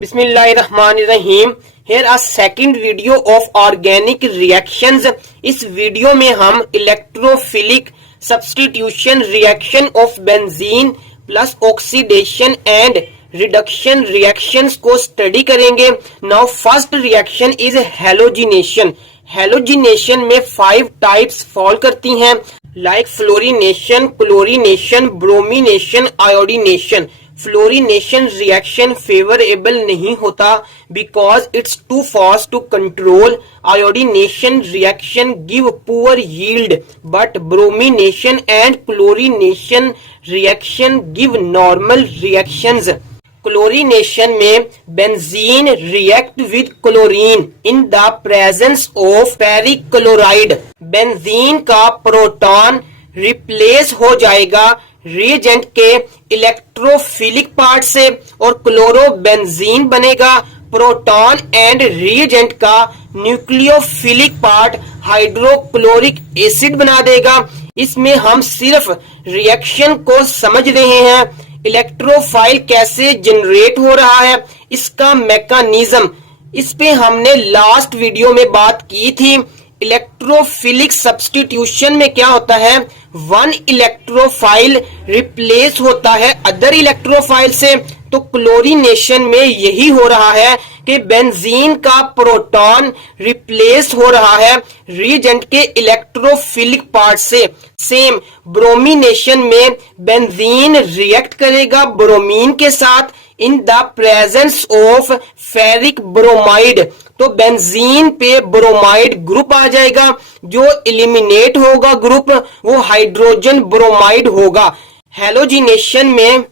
बिस्मिल्लाहिर्रहमानिर्रहीम। Here a second video of organic reactions। इस video में हम electrophilic substitution reaction of benzene plus oxidation and reduction reactions को study करेंगे। Now first reaction is halogenation. Halogenation में 5 types fall करती हैं, like fluorination, chlorination, bromination, iodination. Fluorination reaction favourable नहीं होता because it's too fast to control. Iodination reaction give poor yield but bromination and chlorination reaction give normal reactions. Chlorination में benzene react with chlorine in the presence of ferric chloride. Benzene का proton replace हो जाएगा reagent के electrophilic part से और chlorobenzene बनेगा। Proton and reagent का nucleophilic part hydrochloric acid बना देगा। इसमें हम सिर्फ रिएक्शन को समझ रहे हैं, इलेक्ट्रोफाइल कैसे जनरेट हो रहा है, इसका मैकेनिज्म इस पे हमने लास्ट वीडियो में बात की थी। इलेक्ट्रोफिलिक सब्स्टिट्यूशन में क्या होता है, वन इलेक्ट्रोफाइल रिप्लेस होता है अदर इलेक्ट्रोफाइल से। तो क्लोरिनेशन में यही हो रहा है कि बेंजीन का प्रोटॉन रिप्लेस हो रहा है रिएजेंट के इलेक्ट्रोफिलिक पार्ट से। सेम ब्रोमिनेशन में बेंजीन रिएक्ट करेगा ब्रोमीन के साथ इन the presence of ferric bromide. तो बेंजीन पे ब्रोमाइड ग्रुप आ जाएगा, जो एलिमिनेट होगा ग्रुप वो हाइड्रोजन ब्रोमाइड होगा। हैलोजिनेशन में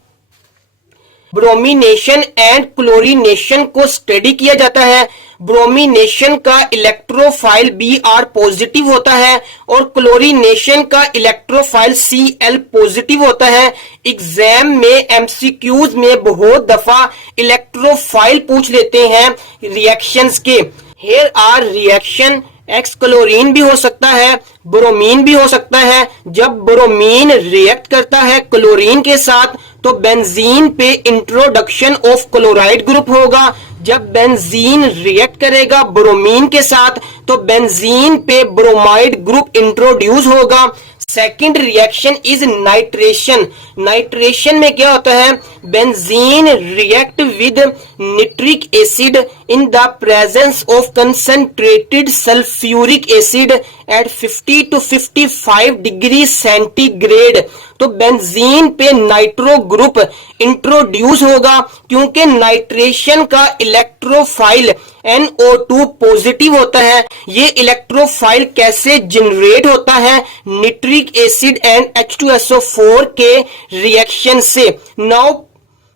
ब्रोमिनेशन एंड क्लोरिनेशन को स्टडी किया जाता है। ब्रोमिनेशन का इलेक्ट्रोफाइल Br पॉजिटिव होता है और क्लोरिनेशन का इलेक्ट्रोफाइल Cl पॉजिटिव होता है। एग्जाम में एमसीक्यूज में बहुत दफा इलेक्ट्रोफाइल पूछ लेते हैं रिएक्शंस के। Here are reaction x chlorine भी हो सकता है, ब्रोमीन भी हो सकता है। जब ब्रोमीन रिएक्ट करता है क्लोरीन के साथ तो बेंजीन पे इंट्रोडक्शन ऑफ क्लोराइड ग्रुप होगा। जब बेंजीन रिएक्ट करेगा ब्रोमीन के साथ तो बेंजीन पे ब्रोमाइड ग्रुप इंट्रोड्यूस होगा। Second reaction is nitration. Nitration में क्या होता है, benzene react with nitric acid in the presence of concentrated sulphuric acid at 50 to 55 degree centigrade. तो बेंजीन पे नाइट्रो ग्रुप इंट्रोड्यूस होगा क्योंकि नाइट्रेशन का इलेक्ट्रोफाइल NO2 पॉजिटिव होता है। ये इलेक्ट्रोफाइल कैसे जनरेट होता है, निट्रिक एसिड एंड H2SO4 के रिएक्शन से। नाउ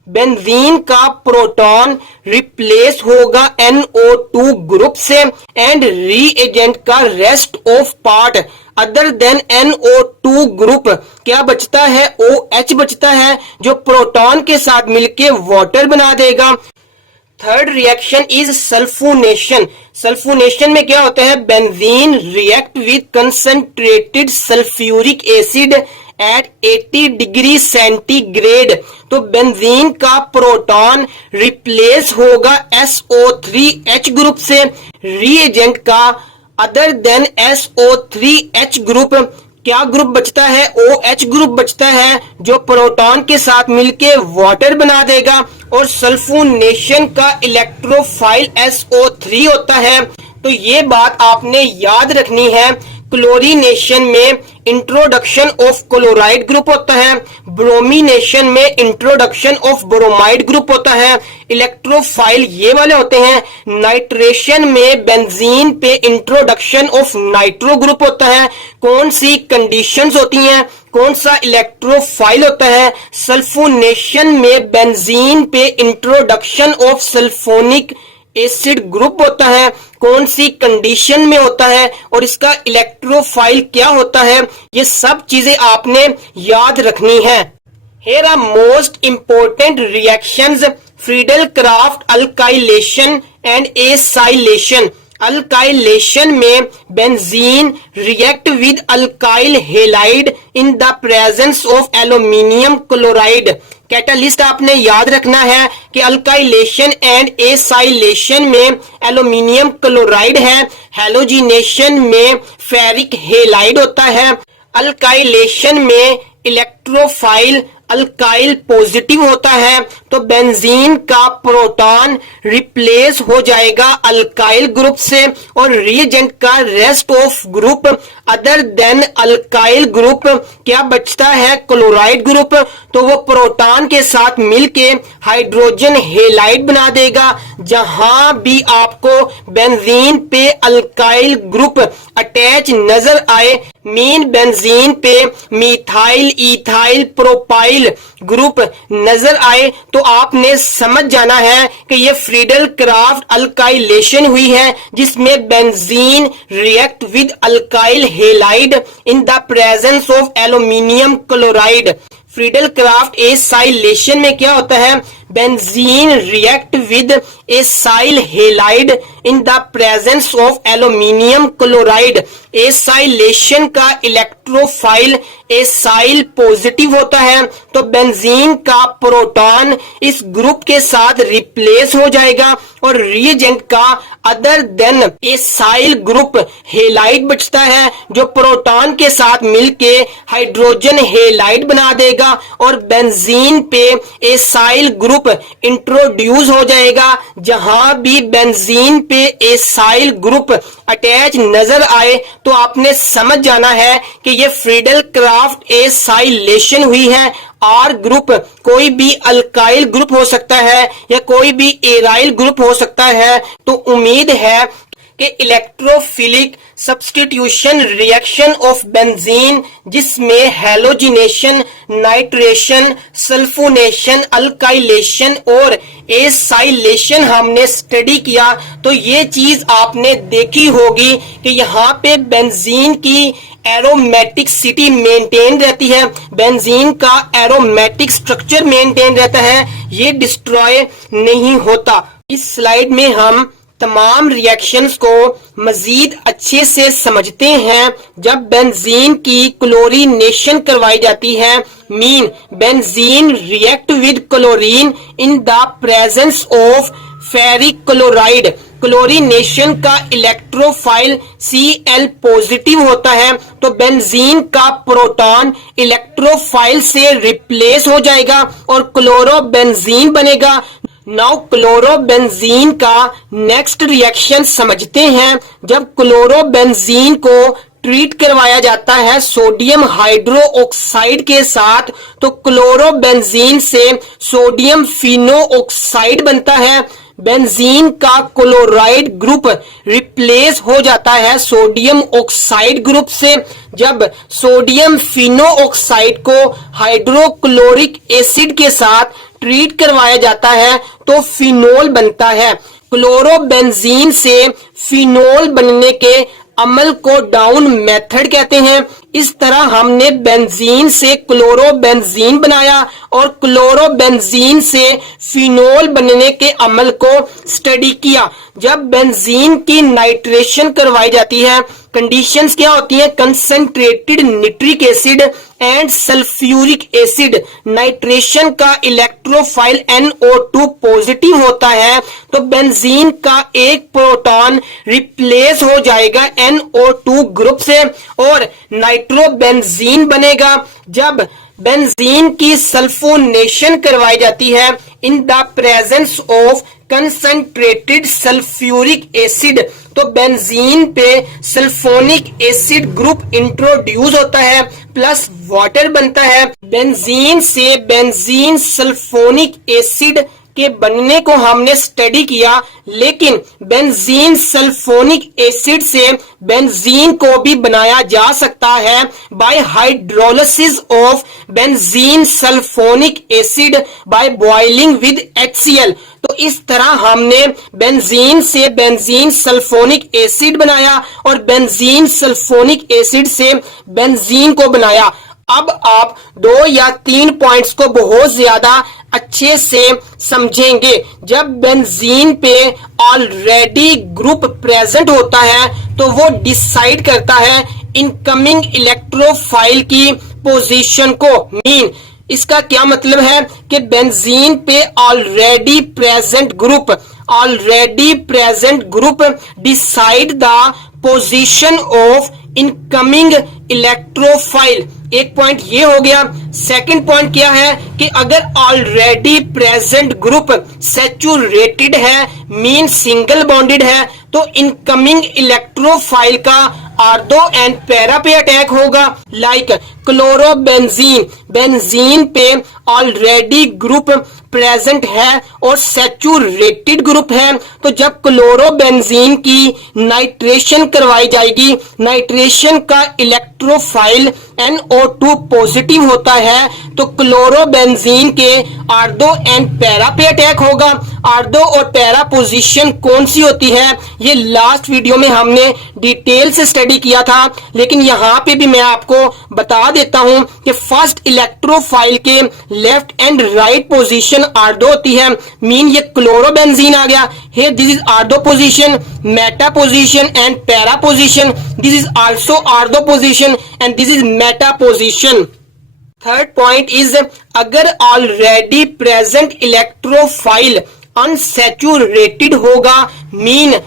बेंजीन का प्रोटॉन रिप्लेस होगा NO2 ग्रुप से एंड रिएजेंट का rest of part other than NO2 group क्या बचता है, OH बचता है, जो प्रोटॉन के साथ मिलके वाटर बना देगा। Third reaction is sulphonation. Sulphonation में क्या होता है, benzene react with concentrated sulphuric acid at 80 degree centigrade. तो बेंजीन का प्रोटॉन रिप्लेस होगा SO3H ग्रुप से। रिएजेंट का अदर देन SO3H ग्रुप क्या ग्रुप बचता है, OH ग्रुप बचता है, जो प्रोटॉन के साथ मिलके वाटर बना देगा। और सल्फोनेशन का इलेक्ट्रोफाइल SO3 होता है। तो ये बात आपने याद रखनी है। क्लोरिनेशन में इंट्रोडक्शन ऑफ क्लोराइड ग्रुप होता है, ब्रोमिनेशन में इंट्रोडक्शन ऑफ ब्रोमाइड ग्रुप होता है। इलेक्ट्रोफाइल ये वाले होते हैं। नाइट्रेशन में बेंजीन पे इंट्रोडक्शन ऑफ नाइट्रो ग्रुप होता है। कौन सी कंडीशंस होती हैं, कौन सा इलेक्ट्रोफाइल होता है, सल्फोनेशन में बेंजीन पे introduction of sulphonic acid group होता है, कौन सी कंडीशन में होता है और इसका इलेक्ट्रोफाइल क्या होता है, ये सब चीजें आपने याद रखनी है। Here are most important reactions, Friedel Craft alkylation and acylation. Alkylation में benzene react with alkyl halide in the presence of aluminium chloride. Catalyst आपने याद रखना है कि अल्काइलेशन एंड एसाइलेशन में एल्यूमिनियम क्लोराइड है, हैलोजिनेशन में फेरिक हेलाइड होता है, अल्काइलेशन में इलेक्ट्रोफाइल अल्काइल पॉजिटिव होता है, तो बेंजीन का प्रोटॉन रिप्लेस हो जाएगा अल्काइल ग्रुप से और रिएजेंट का rest of group other than alkyl group क्या बचता है, क्लोराइड ग्रुप। तो वो प्रोटॉन के साथ मिलके हाइड्रोजन हेलाइड बना देगा। जहां भी आपको बेंजीन पे अल्काइल ग्रुप अटैच नजर आए, मीन बेंजीन पे मिथाइल इथाइल प्रोपाइल ग्रुप नजर आए, तो आपने समझ जाना है कि ये फ्रीडल क्राफ्ट अल्काइलेशन हुई है, जिसमें benzene react with alkyl halide in the presence of aluminium chloride. Friedel Crafts acylation में क्या होता है, benzene react with acyl halide in the presence of aluminium chloride. Acylation का इलेक्ट्रोफाइल एसाइल पॉजिटिव होता है, तो बेंजीन का प्रोटॉन इस ग्रुप के साथ रिप्लेस हो जाएगा और रिएजेंट का other then acyl group halide बचता है, जो प्रोटॉन के साथ मिलके हाइड्रोजन हेलाइड बना देगा और बेंजीन पे एसाइल ग्रुप इंट्रोड्यूस हो जाएगा। जहां भी बेंजीन पे एसाइल ग्रुप अटैच नजर आए, तो आपने समझ जाना है कि ये फ्रीडल क्राफ्ट एसाइलेशन हुई है। आर ग्रुप कोई भी अल्काइल ग्रुप हो सकता है या कोई भी एराइल ग्रुप हो सकता है। तो उम्मीद है कि electrophilic substitution reaction of benzene, जिसमें हैलोजिनेशन, नाइट्रेशन, सल्फोनेशन, अल्काइलेशन और एसाइलेशन हमने स्टडी किया, तो ये चीज आपने देखी होगी कि यहाँ पे बेंजीन की एरोमेटिसिटी मेंटेन रहती है, बेंजीन का एरोमेटिक स्ट्रक्चर मेंटेन रहता है, ये डिस्ट्रॉय नहीं होता। इस स्लाइड में हम तमाम रिएक्शंस को मजीद अच्छे से समझते हैं। जब बेंजीन की क्लोरीनेशन करवाई जाती है, mean benzene react with chlorine in the presence of ferric chloride. Chlorination का इलेक्ट्रोफाइल Cl पॉजिटिव होता है, तो बेंजीन का प्रोटॉन इलेक्ट्रोफाइल से रिप्लेस हो जाएगा और क्लोरोबेंजीन बनेगा। नाउ क्लोरोबेंजीन का नेक्स्ट रिएक्शन समझते हैं। जब क्लोरोबेंजीन को ट्रीट करवाया जाता है सोडियम हाइड्रो ऑक्साइड के साथ, तो क्लोरोबेंजीन से सोडियम फिनो ऑक्साइड बनता है। बेंजीन का क्लोराइड ग्रुप रिप्लेस हो जाता है सोडियम ऑक्साइड ग्रुप से। जब सोडियम फिनो ऑक्साइड को हाइड्रोक्लोरिक एसिड के साथ ट्रीट करवाया जाता है, तो फिनोल बनता है। क्लोरोबेंजीन से फिनोल बनने के अमल को डाउन मेथड कहते हैं। इस तरह हमने बेंजीन से क्लोरोबेंजीन बनाया और क्लोरोबेंजीन से फिनोल बनने के अमल को स्टडी किया। जब बेंजीन की नाइट्रेशन करवाई जाती है, कंडीशंस क्या होती हैं, concentrated nitric acid and sulphuric acid. Nitration का इलेक्ट्रोफाइल NO2 पॉजिटिव होता है, तो बेंजीन का एक प्रोटॉन रिप्लेस हो जाएगा NO2 ग्रुप से और नाइट्रोबेंजीन बनेगा। जब बेंजीन की सल्फोनेशन करवाई जाती है in the presence of concentrated sulphuric acid, तो बेंजीन पे सल्फोनिक एसिड ग्रुप इंट्रोड्यूस होता है प्लस वाटर बनता है। बेंजीन से बेंजीन सल्फोनिक एसिड के बनने को हमने स्टडी किया, लेकिन बेंजीन सल्फोनिक एसिड से बेंजीन को भी बनाया जा सकता है bye hydrolysis of benzene sulphonic acid by boiling with HCl। तो इस तरह हमने बेंजीन से बेंजीन सल्फोनिक एसिड बनाया और बेंजीन सल्फोनिक एसिड से बेंजीन को बनाया। अब आप 2 या 3 पॉइंट्स को बहुत ज्यादा अच्छे से समझेंगे। जब बेंजीन पे ऑलरेडी ग्रुप प्रेजेंट होता है, तो वो डिसाइड करता है इनकमिंग इलेक्ट्रोफाइल की पोजीशन को। मीन इसका क्या मतलब है कि बेंजीन पे already present group decide the position of incoming electrophile. एक पॉइंट ये हो गया। सेकंड पॉइंट क्या है कि अगर ऑलरेडी प्रेजेंट ग्रुप सैचुरेटेड है, मीन सिंगल बॉन्डेड है, तो इनकमिंग इलेक्ट्रोफाइल का आर्थो एंड पैरा पे अटैक होगा। लाइक क्लोरोबेंजीन, बेंजीन पे ऑलरेडी ग्रुप प्रेजेंट है और सैचुरेटेड ग्रुप है, तो जब क्लोरोबेंजीन की नाइट्रेशन करवाई जाएगी, नाइट्रेशन का इलेक्ट्रोफाइल NO2 पॉजिटिव होता है, तो क्लोरोबेंजीन के आर्थो एंड पैरा पे अटैक होगा। आर्थो और पैरा पोजीशन कौन सी होती है, ये लास्ट वीडियो में हमने डिटेल से स्टडी किया था, लेकिन यहाँ पे भी मैं आपको बता देता हूं कि फर्स्ट इलेक्ट्रोफाइल के left and right position ortho होती है, मीन ये क्लोरोबेंजीन आ गया। here this is ortho position, meta position and para position. This is also ortho position and this is meta position. Third point is अगर already present electrophile unsaturated होगा, mean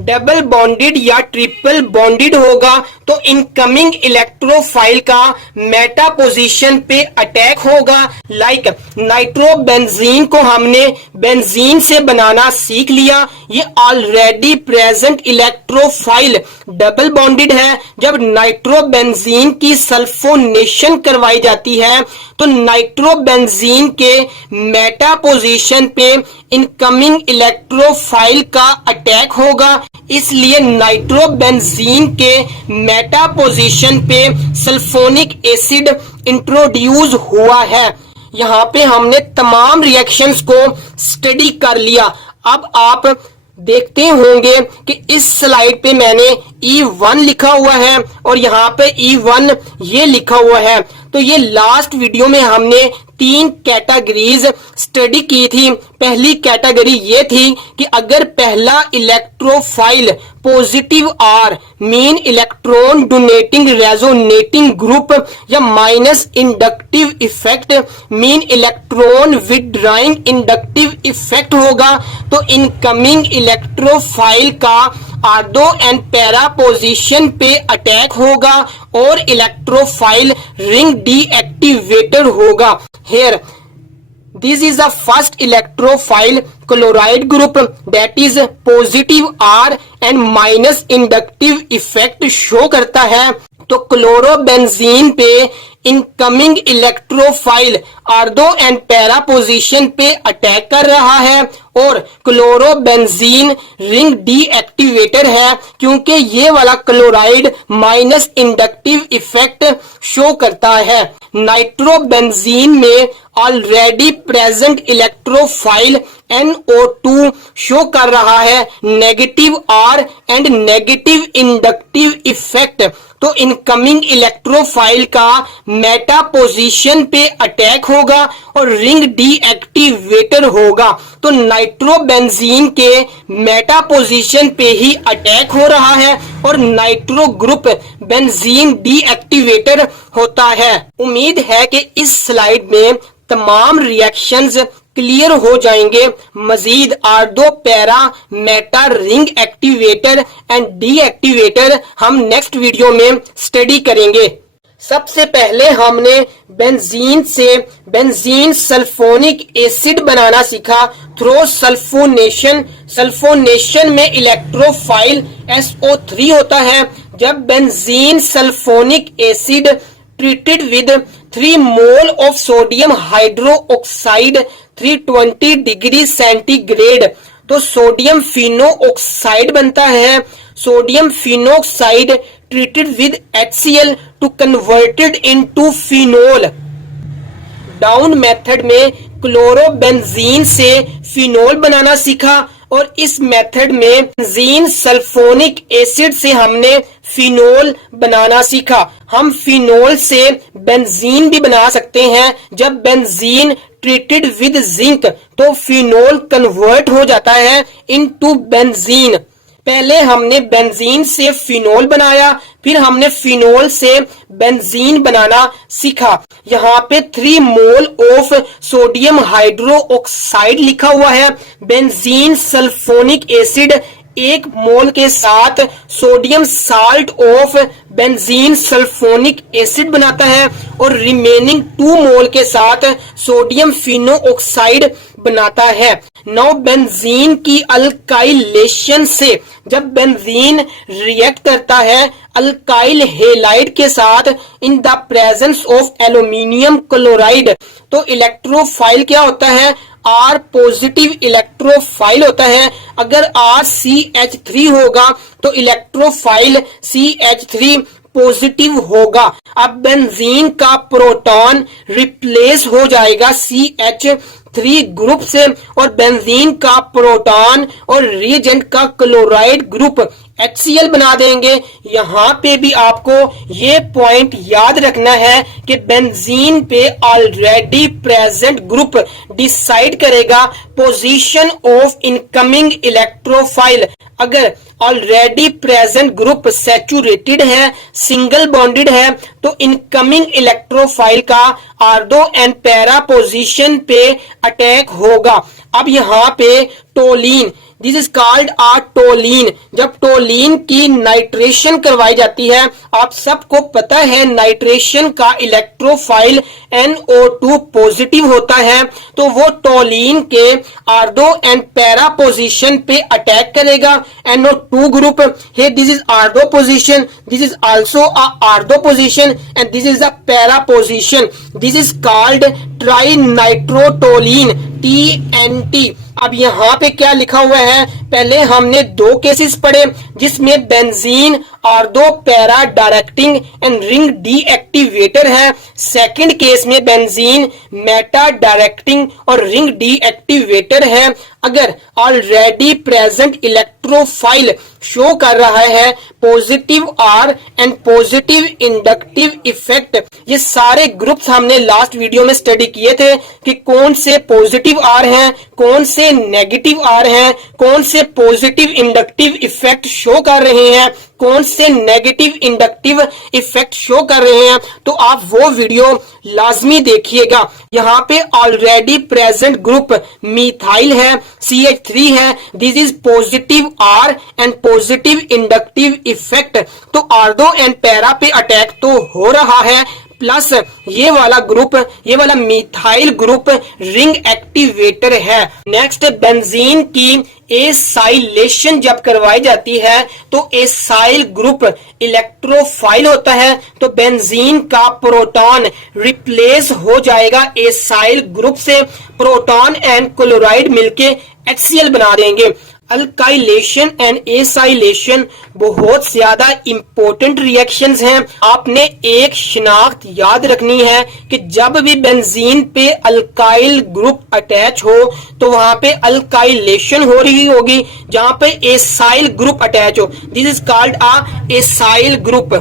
double bonded या triple bonded होगा, तो incoming electrophile का Meta position पे attack होगा। Like nitrobenzene को हमने बेंजीन से बनाना सीख लिया, ये already present electrophile double bonded है। जब नाइट्रोबेंजीन की सल्फोनेशन करवाई जाती है, तो नाइट्रोबेंजीन के मेटा पोजीशन पे इनकमिंग इलेक्ट्रोफाइल का अटैक होगा, इसलिए नाइट्रोबेंजीन के मेटा पोजीशन पे सल्फोनिक एसिड इंट्रोड्यूस हुआ है। यहाँ पे हमने तमाम रिएक्शंस को स्टडी कर लिया। अब आप देखते होंगे कि इस स्लाइड पे मैंने E1 लिखा हुआ है और यहाँ पे E1 ये लिखा हुआ है। तो ये लास्ट वीडियो में हमने 3 कैटेगरीज स्टडी की थी। पहली कैटेगरी ये थी कि अगर पहला electrophile positive R, mean electron donating resonating group, या minus inductive effect, mean electron withdrawing inductive effect होगा, तो इनकमिंग इलेक्ट्रोफाइल का आर्थो एंड पैरा पोजीशन पे अटैक होगा और इलेक्ट्रोफाइल रिंग डीएक्टिवेटर होगा। Here this is the first electrophile chloride group that is positive R and minus inductive effect show करता है। तो क्लोरोबेंजीन पे incoming electrophile ortho and para position पे attack कर रहा है और क्लोरोबेंजीन रिंग डीएक्टिवेटर है, क्योंकि ये वाला chloride minus inductive effect show करता है। नाइट्रोबेंजीन में already present electrophile NO2 show कर रहा है negative R and negative inductive effect, तो इनकमिंग इलेक्ट्रोफाइल का मेटा पोजीशन पे अटैक होगा और रिंग डीएक्टिवेटर होगा। तो नाइट्रोबेंजीन के मेटा पोजीशन पे ही अटैक हो रहा है और नाइट्रो ग्रुप बेंजीन डीएक्टिवेटर होता है। उम्मीद है कि इस स्लाइड में तमाम रिएक्शंस क्लियर हो जाएंगे। मजीद ortho para meta ring activator and deactivator हम नेक्स्ट वीडियो में स्टडी करेंगे। सबसे पहले हमने बेंजीन से बेंजीन सल्फोनिक एसिड बनाना सीखा थ्रू सल्फोनेशन। सल्फोनेशन में इलेक्ट्रोफाइल SO3 होता है। जब benzene sulphonic acid treated with 3 mole of sodium hydroxide 320 degree centigrade, तो सोडियम फिनोऑक्साइड बनता है। Sodium phenoxide treated with HCl to converted into phenol। Dow method में क्लोरोबेंजीन से फिनोल बनाना सीखा और इस मेथड में बेंजीन सल्फोनिक एसिड से हमने फिनोल बनाना सीखा। हम फिनोल से बेंजीन भी बना सकते हैं। जब बेंजीन ट्रीटेड विद जिंक तो फिनोल कन्वर्ट हो जाता है इनटू बेंजीन। पहले हमने बेंजीन से फिनोल बनाया, फिर हमने फिनोल से बेंजीन बनाना सीखा। यहाँ पे 3 मोल ऑफ सोडियम हाइड्रोक्साइड लिखा हुआ है। बेंजीन सल्फोनिक एसिड 1 मोल के साथ sodium salt of benzene sulphonic acid बनाता है और रिमेनिंग 2 मोल के साथ सोडियम फिनो ऑक्साइड बनाता है। नौ बेंजीन की अल्काइलेशन से जब बेंजीन रिएक्ट करता है अल्काइल हेलाइड के साथ इन the presence of aluminium chloride, तो इलेक्ट्रोफाइल क्या होता है? R पॉजिटिव इलेक्ट्रोफाइल होता है। अगर RCH3 होगा तो इलेक्ट्रोफाइल CH3 पॉजिटिव होगा। अब बेंजीन का प्रोटॉन रिप्लेस हो जाएगा CH3 ग्रुप से और बेंजीन का प्रोटॉन और रिएजेंट का क्लोराइड ग्रुप HCl बना देंगे। यहाँ पे भी आपको ये पॉइंट याद रखना है कि बेंजीन पे ऑलरेडी प्रेजेंट ग्रुप डिसाइड करेगा पोजीशन ऑफ इनकमिंग इलेक्ट्रोफाइल। अगर ऑलरेडी प्रेजेंट ग्रुप सैचुरेटेड है, सिंगल बॉन्डेड है, तो इनकमिंग इलेक्ट्रोफाइल का आर्डो एंड पैरा पोजीशन पे अटैक होगा। अब यहाँ पे toluene, this is called a toluene. जब टोलीन की नाइट्रेशन करवाई जाती है, आप सबको पता है नाइट्रेशन का इलेक्ट्रोफाइल NO2 पॉजिटिव होता है, तो वो टोलीन के आर्डो एंड पैरा पोजीशन पे अटैक करेगा। NO2 ग्रुप है, this is ortho position, this is also a ortho position and this is a para position. This is called trinitrotoluene TNT। अब यहाँ पे क्या लिखा हुआ है? पहले हमने 2 केसेस पढ़े जिसमें benzene ortho para directing and ring deactivator है। सेकंड केस में बेंजीन मेटा डायरेक्टिंग और रिंग डीएक्टिवेटर है। अगर ऑलरेडी प्रेजेंट इलेक्ट्रोफाइल शो कर रहा है positive R and positive inductive effect, ये सारे ग्रुप्स हमने लास्ट वीडियो में स्टडी किए थे कि कौन से पॉजिटिव R हैं, कौन से नेगेटिव R हैं, कौन से पॉजिटिव इंडक्टिव इफेक्ट शो कर रहे हैं, कौन से नेगेटिव इंडक्टिव इफेक्ट शो कर रहे हैं। तो आप वो वीडियो लाजमी देखिएगा। यहाँ पे ऑलरेडी प्रेजेंट ग्रुप मिथाइल है, CH3 है, this is positive R and positive inductive effect, तो आर्डो एंड पैरा पे अटैक तो हो रहा है, प्लस ये वाला ग्रुप, ये वाला मिथाइल ग्रुप रिंग एक्टिवेटर है। नेक्स्ट, बेंजीन की एसाइलेशन जब करवाई जाती है तो एसाइल ग्रुप इलेक्ट्रोफाइल होता है, तो बेंजीन का प्रोटॉन रिप्लेस हो जाएगा एसाइल ग्रुप से। प्रोटॉन एंड क्लोराइड मिलके HCl बना देंगे। अल्काइलेशन एंड एसाइलेशन बहुत ज्यादा इंपॉर्टेंट रिएक्शंस हैं। आपने एक शिनाख्त याद रखनी है कि जब भी बेंजीन पे अल्काइल ग्रुप अटैच हो तो वहां पे अल्काइलेशन हो रही होगी, जहां पे एसाइल ग्रुप अटैच हो, this is called a acyl group.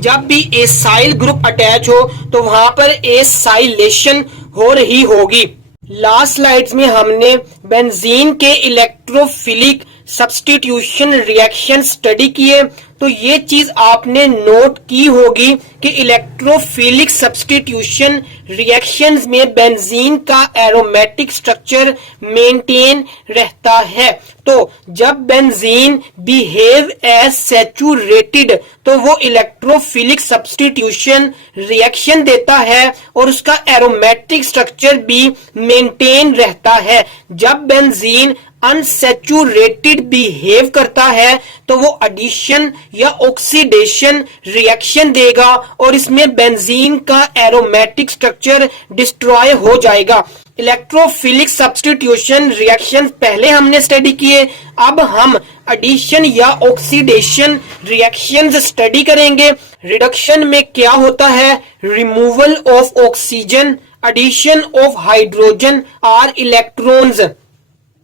जब भी एसाइल ग्रुप अटैच हो तो वहां पर एसाइलेशन हो रही होगी। लास्ट स्लाइड्स में हमने बेंजीन के इलेक्ट्रोफिलिक सब्स्टिट्यूशन रिएक्शन स्टडी किए, तो ये चीज आपने नोट की होगी कि इलेक्ट्रोफिलिक सब्स्टिट्यूशन रिएक्शंस में बेंजीन का एरोमेटिक स्ट्रक्चर मेंटेन रहता है। तो जब बेंजीन बिहेव एज सैचुरेटेड तो वो इलेक्ट्रोफिलिक सब्स्टिट्यूशन रिएक्शन देता है और उसका एरोमेटिक स्ट्रक्चर भी मेंटेन रहता है। जब बेंजीन अनसैचुरेटेड बिहेव करता है तो वो एडिशन या ऑक्सीडेशन रिएक्शन देगा और इसमें बेंजीन का एरोमेटिक स्ट्रक्चर डिस्ट्रॉय हो जाएगा। इलेक्ट्रोफिलिक सब्स्टिट्यूशन रिएक्शन पहले हमने स्टडी किए, अब हम एडिशन या ऑक्सीडेशन रिएक्शंस स्टडी करेंगे। रिडक्शन में क्या होता है? Removal of oxygen, addition of hydrogen और इलेक्ट्रॉन्स।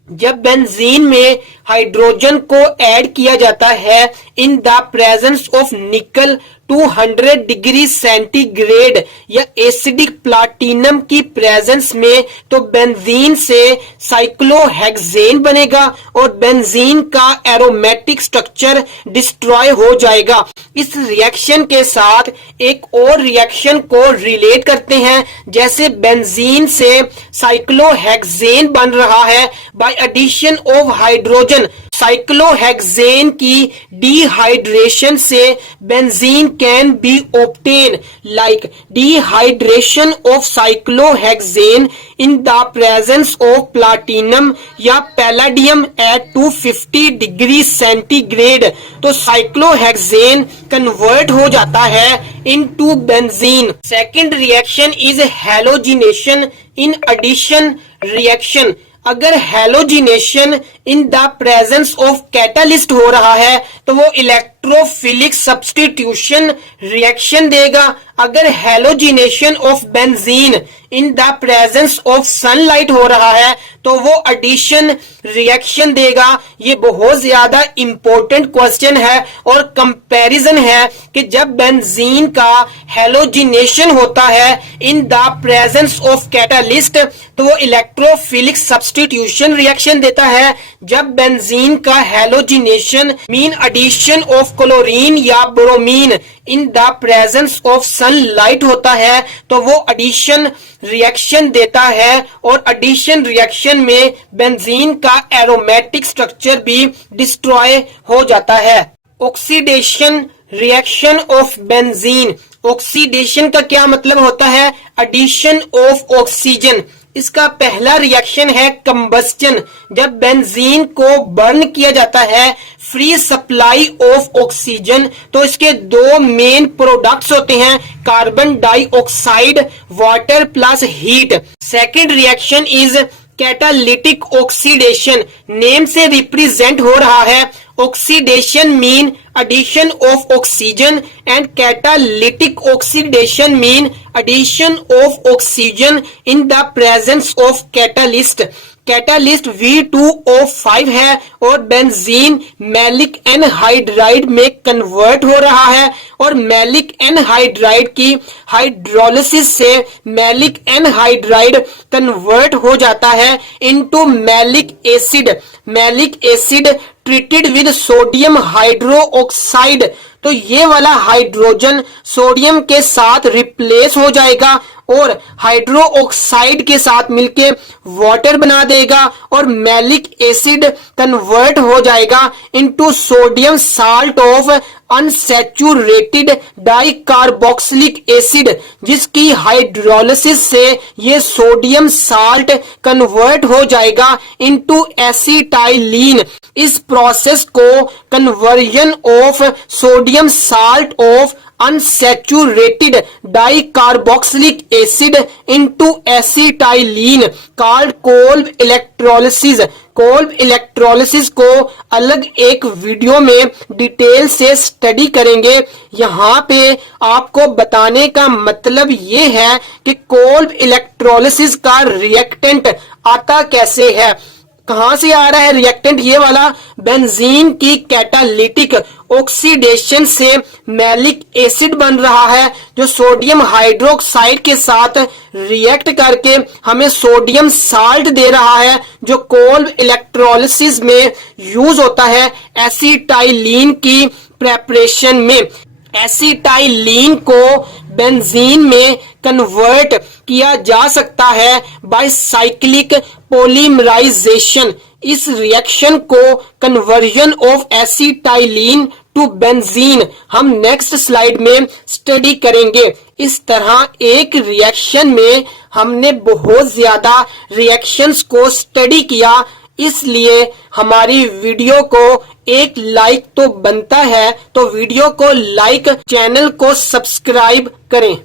जब बेंजीन में हाइड्रोजन को ऐड किया जाता है in the presence of nickel 200 degree centigrade या एसिडिक प्लाटिनम की प्रेजेंस में, तो बेंजीन से साइक्लोहेक्सेन बनेगा और बेंजीन का एरोमेटिक स्ट्रक्चर डिस्ट्रॉय हो जाएगा। इस रिएक्शन के साथ एक और रिएक्शन को रिलेट करते हैं, जैसे बेंजीन से साइक्लोहेक्सेन बन रहा है by addition of hydrogen. Cyclohexane की डिहाइड्रेशन से benzene can be obtain, like dehydration of cyclohexane in the presence of platinum या पैलेडियम एट 250 डिग्री सेंटीग्रेड। तो साइक्लोहेक्सेन कन्वर्ट हो जाता है into benzene. Second reaction is halogenation in addition reaction. अगर halogenation in the presence of catalyst हो रहा है तो वो इलेक्ट्रोफिलिक सब्स्टिट्यूशन रिएक्शन देगा। अगर halogenation of benzene in the presence of sunlight हो रहा है तो वो एडिशन रिएक्शन देगा। ये बहुत ज्यादा इंपॉर्टेंट क्वेश्चन है और कंपैरिजन है कि जब बेंजीन का हैलोजिनेशन होता है in the presence of catalyst तो वो इलेक्ट्रोफिलिक सब्स्टिट्यूशन रिएक्शन देता है। जब बेंजीन का halogenation mean addition of chlorine या bromine in the presence of sunlight होता है तो वो एडिशन रिएक्शन देता है और एडिशन रिएक्शन में बेंजीन का एरोमेटिक स्ट्रक्चर भी डिस्ट्रॉय हो जाता है। Oxidation reaction of benzene. Oxidation का क्या मतलब होता है? Addition of oxygen. इसका पहला रिएक्शन है कंबस्टन। जब बेंजीन को बर्न किया जाता है फ्री सप्लाई ऑफ ऑक्सीजन तो इसके दो मेन प्रोडक्ट्स होते हैं, carbon dioxide, water plus heat. Second reaction is catalytic oxidation. Name से रिप्रेजेंट हो रहा है oxidation mean addition of oxygen and catalytic oxidation mean addition of oxygen in the presence of catalyst। Catalyst V2O5 है और benzene maleic anhydride में convert हो रहा है और मैलिक एनहाइड्राइड की हाइड्रोलिसिस से मैलिक एनहाइड्राइड कन्वर्ट हो जाता है into malic acid. Malic acid treated with sodium hydroxide, तो ये वाला हाइड्रोजन सोडियम के साथ रिप्लेस हो जाएगा और हाइड्रोक्साइड के साथ मिलके वाटर बना देगा और मैलिक एसिड कन्वर्ट हो जाएगा into sodium salt of unsaturated dicarboxylic acid, जिसकी हाइड्रोलिसिस से ये सोडियम साल्ट कन्वर्ट हो जाएगा इनटू एसिटाइलिन। इस प्रोसेस को conversion of sodium salt of unsaturated dicarboxylic acid into acetylene called Kolb electrolysis. Kolb electrolysis को अलग एक वीडियो में डिटेल से स्टडी करेंगे। यहाँ पे आपको बताने का मतलब ये है कि कोल्ब इलेक्ट्रोलिसिस का रिएक्टेंट आता कैसे है, कहां से आ रहा है रिएक्टेंट। ये वाला बेंजीन की कैटालिटिक ऑक्सीडेशन से मैलिक एसिड बन रहा है जो सोडियम हाइड्रोक्साइड के साथ रिएक्ट करके हमें सोडियम साल्ट दे रहा है जो कोल्ब इलेक्ट्रोलिसिस में यूज होता है एसिटाइलिन की प्रेपरेशन में। एसिटाइलिन को बेंजीन में कन्वर्ट किया जा सकता है बाय साइक्लिक पॉलीमराइजेशन। इस रिएक्शन को conversion of acetylene to benzene हम नेक्स्ट स्लाइड में स्टडी करेंगे। इस तरह एक रिएक्शन में हमने बहुत ज्यादा रिएक्शंस को स्टडी किया, इसलिए हमारी वीडियो को एक लाइक तो बनता है, तो वीडियो को लाइक, चैनल को सब्सक्राइब करें।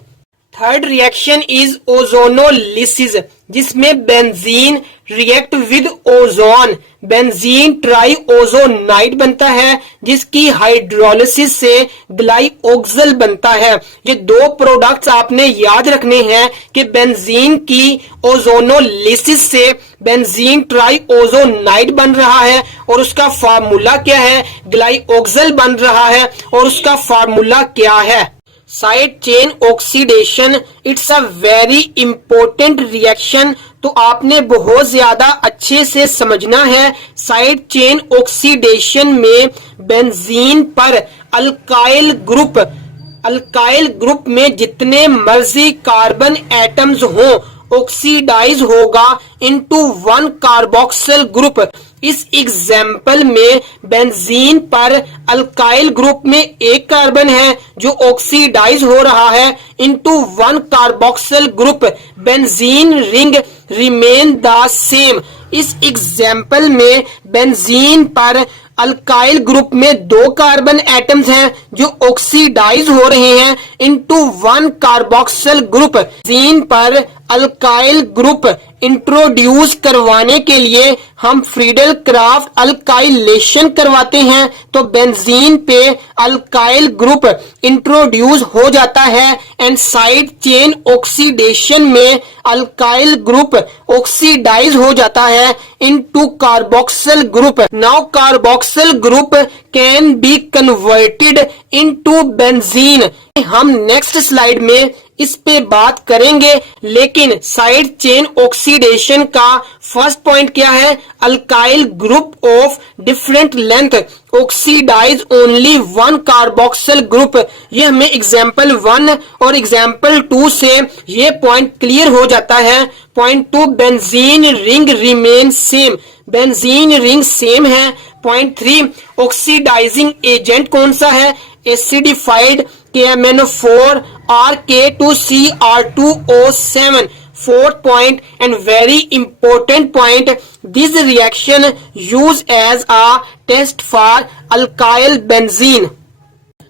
थर्ड रिएक्शन इज ओजोनोलिसिस, जिसमें benzene react with ozone. Benzene triozonide बनता है, जिसकी हाइड्रोलिसिस से ग्लाइओक्सल बनता है। ये दो प्रोडक्ट्स आपने याद रखने हैं कि बेंजीन की ओजोनोलिसिस से बेंजीन ट्राइओजोनाइड बन रहा है और उसका फार्मूला क्या है, ग्लाइओक्सल बन रहा है और उसका फार्मूला क्या है, side chain oxidation. It's a very important reaction, तो आपने बहुत ज्यादा अच्छे से समझना है। साइड चेन ऑक्सीडेशन में बेंजीन पर अल्काइल ग्रुप में जितने मर्जी कार्बन एटम्स हो ऑक्सीडाइज होगा इनटू वन कार्बोक्सिल ग्रुप। इस एग्जाम्पल में बेंजीन पर अल्काइल ग्रुप में एक कार्बन है जो ऑक्सीडाइज हो रहा है into one carboxyl group. Benzene ring remain the same. इस एग्जाम्पल में बेंजीन पर अल्काइल ग्रुप में दो कार्बन एटम्स हैं जो ऑक्सीडाइज हो रहे हैं into one carboxyl group. Benzene पर अल्काइल ग्रुप इंट्रोड्यूस करवाने के लिए हम फ्रीडल क्राफ्ट अल्काइलेशन करवाते हैं, तो बेंजीन पे अल्काइल ग्रुप इंट्रोड्यूस हो जाता है एंड साइड चेन ऑक्सीडेशन में अल्काइल ग्रुप ऑक्सीडाइज हो जाता है into carboxyl group. Now carboxyl group can be converted into benzene. हम नेक्स्ट स्लाइड में इस पे बात करेंगे, लेकिन साइड चेन ऑक्सीडेशन का फर्स्ट पॉइंट क्या है, alkyl group of different length oxidize only one carboxyl group. ये हमें एग्जाम्पल 1 और एग्जाम्पल 2 से ये पॉइंट क्लियर हो जाता है। Point 2, benzene ring remain same. Benzene ring same है। पॉइंट 3, ऑक्सीडाइजिंग एजेंट कौन सा है, acidified KMnO4 or K2CR2O7. Fourth point and very important point, this reaction used as a test for alkyl benzene.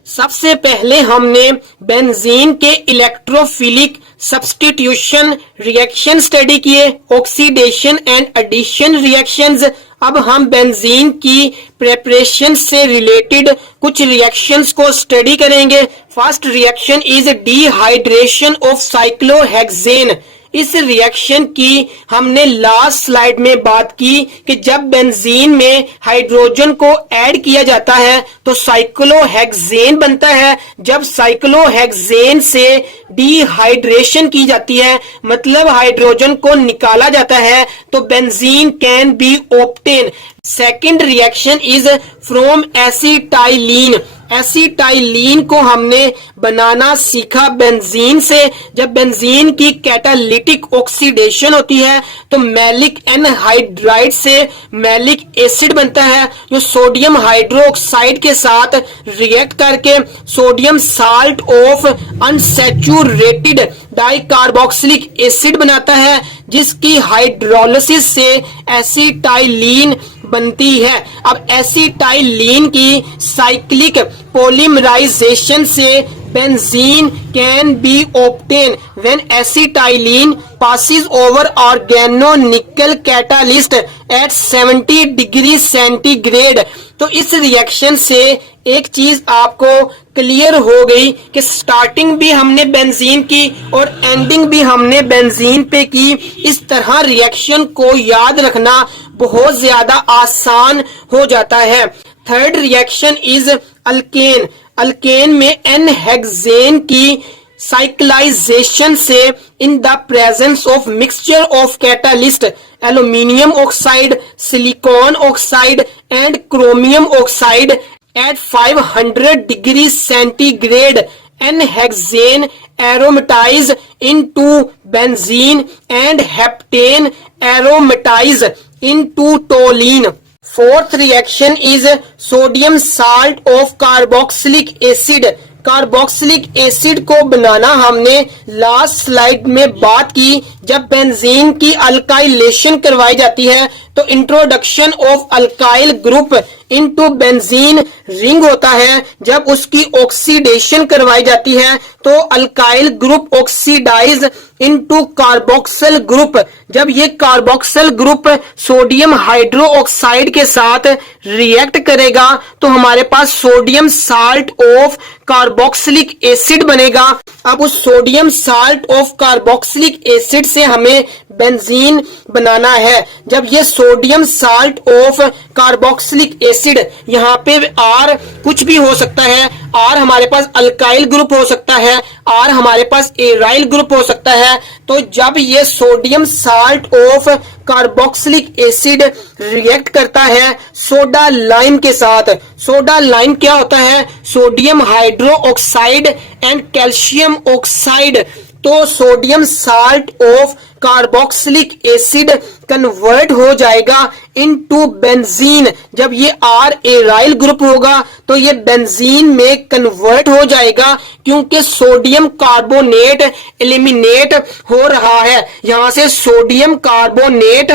सबसे पहले हमने बेंजीन के electrophilic substitution reaction study किए, oxidation and addition reactions. अब हम बेंजीन की प्रेपरेशन से रिलेटेड कुछ रिएक्शंस को स्टडी करेंगे। First reaction is dehydration of cyclohexane. इस रिएक्शन की हमने लास्ट स्लाइड में बात की कि जब बेंजीन में हाइड्रोजन को ऐड किया जाता है तो साइक्लोहेक्सेन बनता है। जब साइक्लोहेक्सेन से डिहाइड्रेशन की जाती है, मतलब हाइड्रोजन को निकाला जाता है, तो benzene can be obtain. Second reaction is from acetylene. Acetylene को हमने बनाना सीखा बेंजीन से। जब बेंजीन की कैटालिटिक ऑक्सीडेशन होती है तो मैलिक एनहाइड्राइड से मैलिक एसिड बनता है, जो सोडियम हाइड्रोक्साइड के साथ रिएक्ट करके sodium salt of unsaturated dicarboxylic acid बनाता है, जिसकी हाइड्रोलिसिस से एसिटाइलिन बनती है। अब एसिटाइलिन की साइक्लिक पॉलीमराइजेशन से benzene can be obtain when acetylene passes over organonickel catalyst at 70 degree centigrade. तो इस रिएक्शन से एक चीज आपको क्लियर हो गई कि स्टार्टिंग भी हमने बेंजीन की और एंडिंग भी हमने बेंजीन पे की। इस तरह रिएक्शन को याद रखना बहुत ज्यादा आसान हो जाता है। Third reaction is alkane. Alkane में एन-हेक्सेन की साइक्लाइजेशन से in the presence of mixture of catalyst aluminium oxide, silicon oxide and chromium oxide at 500 degree centigrade, n hexane aromatized into benzene and heptane aromatized into toluene. Fourth reaction is sodium salt of carboxylic acid. Carboxylic acid को बनाना हमने last slide में बात की, जब benzene की alkylation करवाई जाती है तो introduction of alkyl group into benzene ring होता है। जब उसकी ऑक्सीडेशन करवाई जाती है तो alkyl group oxidize into carboxyl group. जब ये कार्बोक्सिल ग्रुप सोडियम हाइड्रोक्साइड के साथ रिएक्ट करेगा तो हमारे पास sodium salt of carboxylic acid बनेगा। अब उस sodium salt of carboxylic acid से हमें बेंजीन बनाना है। जब ये sodium salt of carboxylic acid, यहाँ पे आर कुछ भी हो सकता है, आर हमारे पास अल्काइल ग्रुप हो सकता है, आर हमारे पास एराइल ग्रुप हो सकता है। तो जब ये sodium salt of carboxylic acid react करता है सोडा लाइम के साथ, सोडा लाइम क्या होता है? Sodium hydroxide and calcium oxide. तो sodium salt of carboxylic acid convert हो जाएगा इनटू बेंजीन। जब ये आर एराइल ग्रुप होगा तो ये बेंजीन में कन्वर्ट हो जाएगा, क्योंकि सोडियम कार्बोनेट एलिमिनेट हो रहा है। यहां से सोडियम कार्बोनेट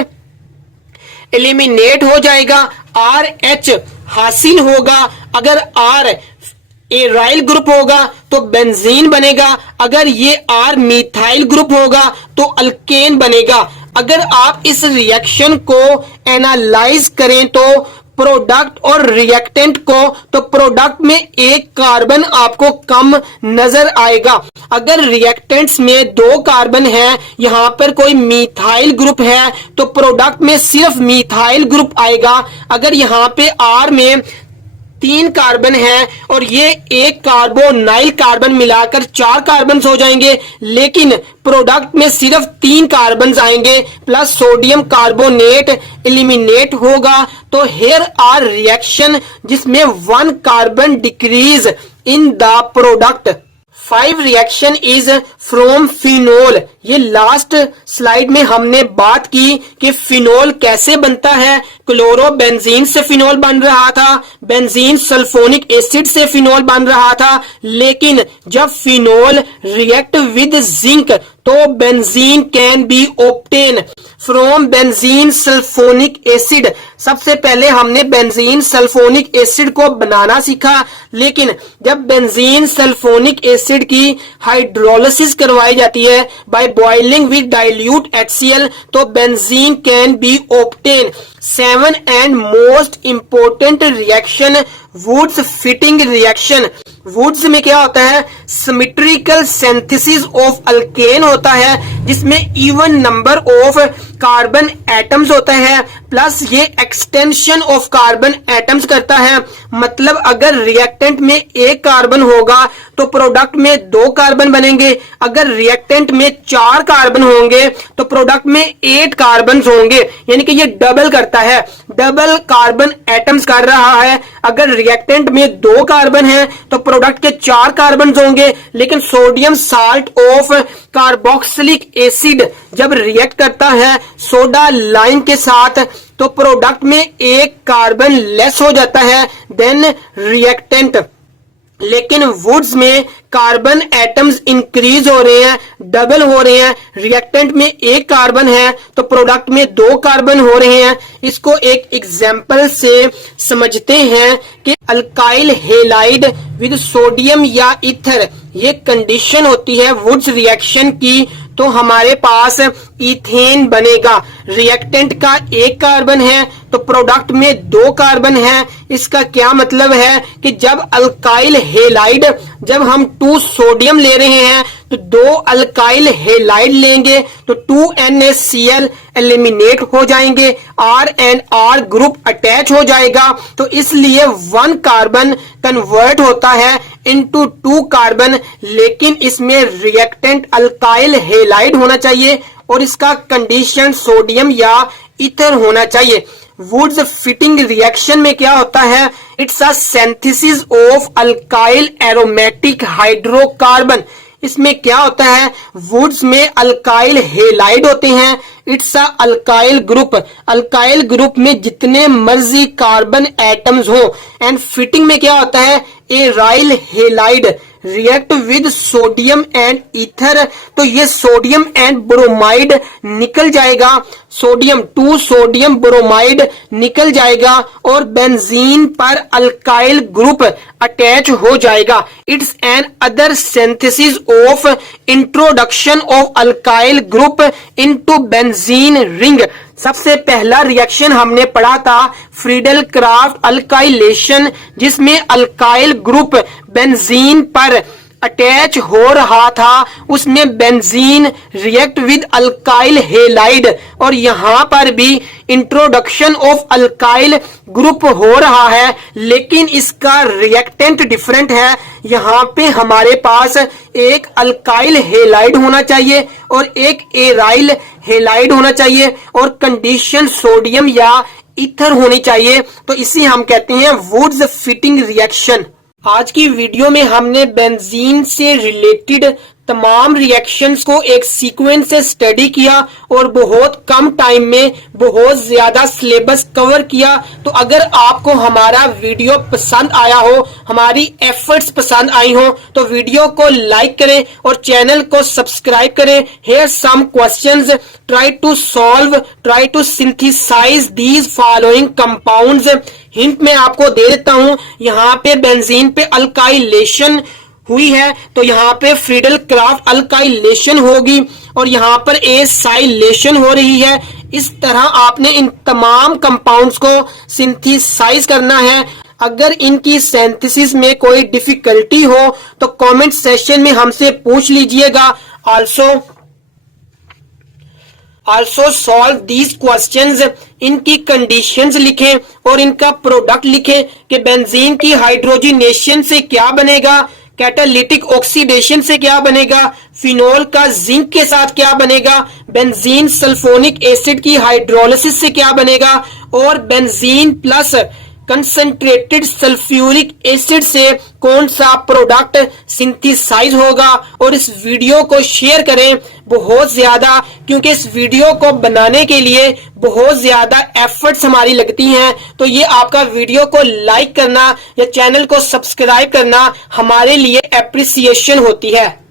एलिमिनेट हो जाएगा, आर एच हासिल होगा। अगर आर एराइल ग्रुप होगा तो बेंजीन बनेगा, अगर ये आर मिथाइल ग्रुप होगा तो अल्केन बनेगा। अगर आप इस रिएक्शन को एनालाइज करें तो प्रोडक्ट और रिएक्टेंट को, तो प्रोडक्ट में एक कार्बन आपको कम नजर आएगा। अगर रिएक्टेंट्स में 2 कार्बन है, यहां पर कोई मिथाइल ग्रुप है तो प्रोडक्ट में सिर्फ मिथाइल ग्रुप आएगा। अगर यहां पे आर में 3 कार्बन है और ये एक कार्बोनाइल कार्बन मिलाकर 4 कार्बन हो जाएंगे, लेकिन प्रोडक्ट में सिर्फ 3 कार्बन आएंगे प्लस सोडियम कार्बोनेट एलिमिनेट होगा। तो हेयर आर रिएक्शन जिसमें 1 carbon decrease in the product. 5 reaction is from phenol. ये लास्ट स्लाइड में हमने बात की कि फिनोल कैसे बनता है। क्लोरोबेंजीन से फिनोल बन रहा था, बेंजीन सल्फोनिक एसिड से फिनोल बन रहा था, लेकिन जब फिनोल रिएक्ट विद जिंक तो benzene can be obtain from benzene sulphonic acid. सबसे पहले हमने बेंजीन सल्फोनिक एसिड को बनाना सीखा, लेकिन जब बेंजीन सल्फोनिक एसिड की हाइड्रोलिसिस करवाई जाती है by boiling with dilute HCl तो benzene can be obtain. 7 and most important reaction Wurtz Fittig reaction. Wurtz में क्या होता है? सिमेट्रिकल सिंथेसिस ऑफ अल्केन होता है, जिसमें even number of carbon atoms होता है, प्लस ये एक्सटेंशन ऑफ कार्बन एटम्स करता है। मतलब अगर रिएक्टेंट में 1 कार्बन होगा तो प्रोडक्ट में 2 कार्बन बनेंगे, अगर रिएक्टेंट में 4 कार्बन होंगे तो प्रोडक्ट में 8 कार्बन होंगे। यानी कि ये डबल करता है, डबल कार्बन एटम्स कर रहा है। अगर रिएक्टेंट में 2 कार्बन है तो प्रोडक्ट के 4 कार्बन होंगे, लेकिन sodium salt of carboxylic acid जब रिएक्ट करता है सोडा लाइम के साथ तो प्रोडक्ट में 1 कार्बन लेस हो जाता है देन रिएक्टेंट। लेकिन वुड्स में कार्बन एटम्स इंक्रीज हो रहे हैं, डबल हो रहे हैं। रिएक्टेंट में 1 कार्बन है तो प्रोडक्ट में 2 कार्बन हो रहे हैं। इसको एक एग्जांपल से समझते हैं कि अल्काइल हेलाइड विद सोडियम या ईथर, ये कंडीशन होती है वुड्स रिएक्शन की, तो हमारे पास इथेन बनेगा। रिएक्टेंट का 1 कार्बन है तो प्रोडक्ट में 2 कार्बन है। इसका क्या मतलब है कि जब अल्काइल हेलाइड, जब हम 2 सोडियम ले रहे हैं तो 2 अल्काइल हेलाइड लेंगे तो 2NaCl एलिमिनेट हो जाएंगे, R and R group attach हो जाएगा। तो इसलिए 1 कार्बन कन्वर्ट होता है इनटू 2 कार्बन, लेकिन इसमें रिएक्टेंट अल्काइल हेलाइड होना चाहिए और इसका कंडीशन सोडियम या ईथर होना चाहिए। वुड्स फिटिंग रिएक्शन में क्या होता है? It's a synthesis of alkyl aromatic hydrocarbon. इसमें क्या होता है? वुड्स में अल्काइल हेलाइड होते हैं, it's a alkyl group. Alkyl group में जितने मर्जी कार्बन एटम्स हो। एंड फिटिंग में क्या होता है? Aryl halide. React with sodium and ether, तो ये सोडियम एंड ब्रोमाइड निकल जाएगा, सोडियम 2 सोडियम ब्रोमाइड निकल जाएगा और बेंजीन पर अल्काइल ग्रुप अटैच हो जाएगा। It's an other synthesis of introduction of alkyl group into benzene ring. सबसे पहला रिएक्शन हमने पढ़ा था फ्रीडल क्राफ्ट अल्काइलेशन, जिसमें अल्काइल ग्रुप बेंजीन पर अटैच हो रहा था, उसमें benzene react with alkyl halide, और यहां पर भी इंट्रोडक्शन ऑफ अल्काइल ग्रुप हो रहा है, लेकिन इसका रिएक्टेंट डिफरेंट है। यहां पे हमारे पास एक अल्काइल हेलाइड होना चाहिए और एक एराइल हेलाइड होना चाहिए और कंडीशन सोडियम या ईथर होनी चाहिए, तो इसे हम कहते हैं वुड्स फिटिंग रिएक्शन। आज की वीडियो में हमने बेंजीन से रिलेटेड तमाम रिएक्शंस को एक सीक्वेंस से स्टडी किया और बहुत कम टाइम में बहुत ज्यादा सिलेबस कवर किया। तो अगर आपको हमारा वीडियो पसंद आया हो, हमारी एफर्ट्स पसंद आई हो, तो वीडियो को लाइक करें और चैनल को सब्सक्राइब करें। Here some questions, try to solve, try to synthesize these following compounds. Hint मैं आपको दे देता हूं, यहाँ पे बेंजीन पे अल्काइलेशन हुई है तो यहाँ पे फ्रीडल क्राफ्ट अल्काइलेशन होगी और यहाँ पर एसाइलेशन हो रही है। इस तरह आपने इन तमाम कंपाउंड्स को सिंथेसाइज करना है। अगर इनकी सिंथेसिस में कोई डिफिकल्टी हो तो कमेंट सेक्शन में हमसे पूछ लीजिएगा। Also solve these questions. इनकी कंडीशंस लिखें और इनका प्रोडक्ट लिखें कि बेंजीन की हाइड्रोजनेशन से क्या बनेगा, कैटालिटिक ऑक्सीडेशन से क्या बनेगा, फिनोल का जिंक के साथ क्या बनेगा, बेंजीन सल्फोनिक एसिड की हाइड्रोलिसिस से क्या बनेगा और benzene plus concentrated sulphuric acid से कौन सा प्रोडक्ट सिंथेसाइज होगा। और इस वीडियो को शेयर करें बहुत ज्यादा, क्योंकि इस वीडियो को बनाने के लिए बहुत ज्यादा एफर्ट्स हमारी लगती हैं। तो ये आपका वीडियो को लाइक करना या चैनल को सब्सक्राइब करना हमारे लिए एप्रिसिएशन होती है।